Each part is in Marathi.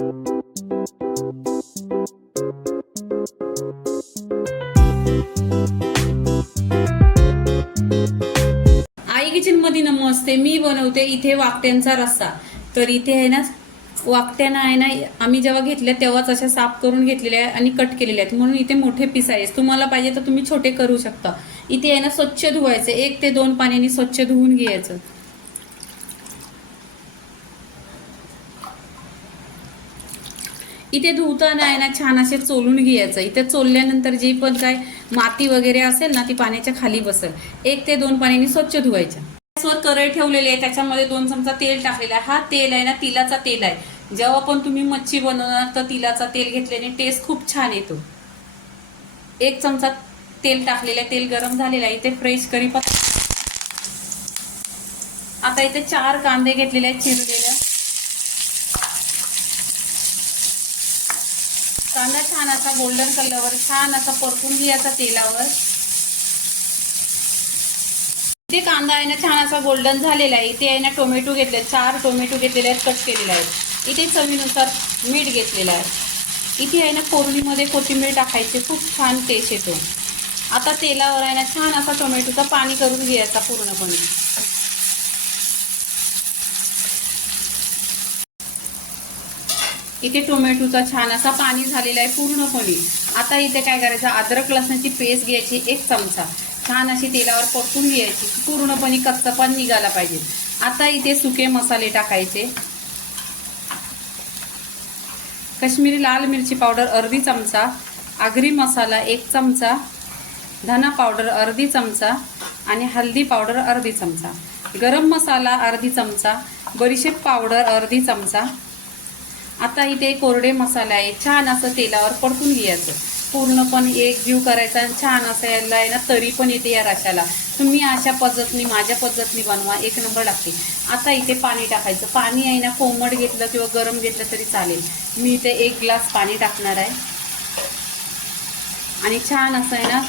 आई किचन मध्ये नमस्ते. मी बनवते इथे वाकट्यांचा रस्सा. तर इथे आहे ना, वाकट्याना आहे ना, आम्ही जेव्हा घेतल्या तेव्हाच अशा साफ करून घेतलेल्या आहे आणि कट केलेल्या आहेत, म्हणून इथे मोठे पीस आहेत. तुम्हाला पाहिजे तर तुम्ही छोटे करू शकता. इथे आहे ना, स्वच्छ धुवायचे, 1 ते 2 पाण्याने स्वच्छ धुवून घ्यायचं. इथे धुताना आहे ना, छान असे चोलून घ्यायचं. इथे चोलल्यानंतर जी पण काय माती वगैरे असेल ना, ती पाण्याच्या खाली बसेल. 1 ते 2 पाण्याने स्वच्छ धुवायच्या. गॅसवर कढई ठेवलेली आहे, त्याच्यामध्ये 2 चमचा तेल टाकलेला आहे. हा तेल आहे ना, तिलाचा तेल आहे. जेव्हा पण तुम्ही मच्छी बनवणार तर तिलाचा तेल घेतल्याने टेस्ट खूप छान येतो. 1 चमचा तेल टाकलेलं आहे. तेल गरम झालेलं आहे. इथे फ्रेश कढीपत्ता. आता इथे 4 कांदे घेतलेले आहेत चिरलेले. कांदा छान असा गोल्डन कलरवर छान असा परतून घ्यायचा तेलावर. इथे कांदा आहे ना, छान असा गोल्डन झालेला आहे. इथे आहे ना, टोमॅटो घेतले, 4 टोमॅटो घेतलेले आहेत, कट केलेले आहेत. इथे चवीनुसार मीठ घेतलेलं आहे. इथे आहे ना, फोडणीमध्ये कोथिंबीर टाकायची, खूप छान टेस्ट येतो. आता तेलावर आहे ना, छान असा टोमॅटोचा पाणी करून घ्यायचा पूर्णपणे. इथे टोमॅटोचा छान असा पाणी झालेला आहे पूर्णपणे. आता इथे काय करायचं, अद्रक लसणाची पेस्ट घ्यायची 1 चमचा, छान अशी तेलावर परतून घ्यायची, पूर्णपणे कच्चापण निघाला पाहिजे. आता इथे सुके मसाले टाकायचे. काश्मीरी लाल मिरची पावडर अर्धी चमचा, आगरी मसाला 1 चमचा, धना पावडर अर्धी चमचा आणि हल्दी पावडर अर्धी चमचा, गरम मसाला अर्धी चमचा, बडीशेप पावडर अर्धी चमचा. आता इथे कोरडे मसाले आहे, छान असं तेलावर परतून घ्यायचं, पूर्णपणे एकजीव करायचा. आणि छान असं यायला आहे ना, तरी पण येते या रशाला. तुम्ही अशा पद्धतीने माझ्या पद्धतीने बनवा, 1 नंबर लागते. आता इथे पाणी टाकायचं. पाणी आहे ना, कोमट घेतलं किंवा गरम घेतलं तरी चालेल. मी इथे 1 ग्लास पाणी टाकणार आहे. आणि छान असं आहे ना,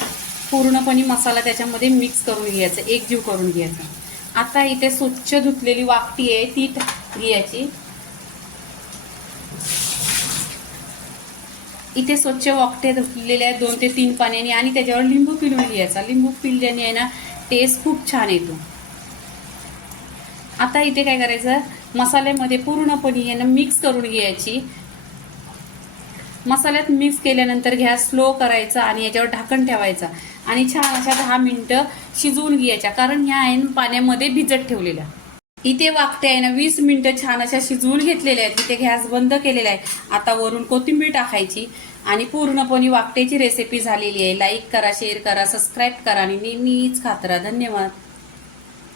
पूर्णपणे मसाला त्याच्यामध्ये मिक्स करून घ्यायचं, एकजीव करून घ्यायचा. आता इथे स्वच्छ धुतलेली वाकटी आहे ती घ्यायची. इथे स्वच्छ वाकटे धुतलेले आहेत 2 ते 3 पाण्याने आणि त्याच्यावर लिंबू पिळून घ्यायचा. लिंबू पिळल्याने आहे ना, टेस्ट खूप छान येतो. आता इथे काय करायचं, मसाल्यामध्ये पूर्णपणे आहे ना मिक्स करून घ्यायची. मसाल्यात मिक्स केल्यानंतर गॅस स्लो करायचा आणि याच्यावर ढाकण ठेवायचा आणि छान अशा 10 मिनिटं शिजवून घ्यायच्या, कारण ह्या आहे पाण्यामध्ये भिजत ठेवलेल्या. इथे वाकटे आहे ना 20 मिनिटं छान अशा शिजवून घेतलेल्या आहेत. इथे गॅस बंद केलेला आहे. आता वरून कोथिंबीर टाकायची आणि पूर्णपणे वाकट्याची रेसिपी झालेली आहे. लाईक करा, शेअर करा, सबस्क्राईब करा आणि नेहमीच खात राहा. धन्यवाद.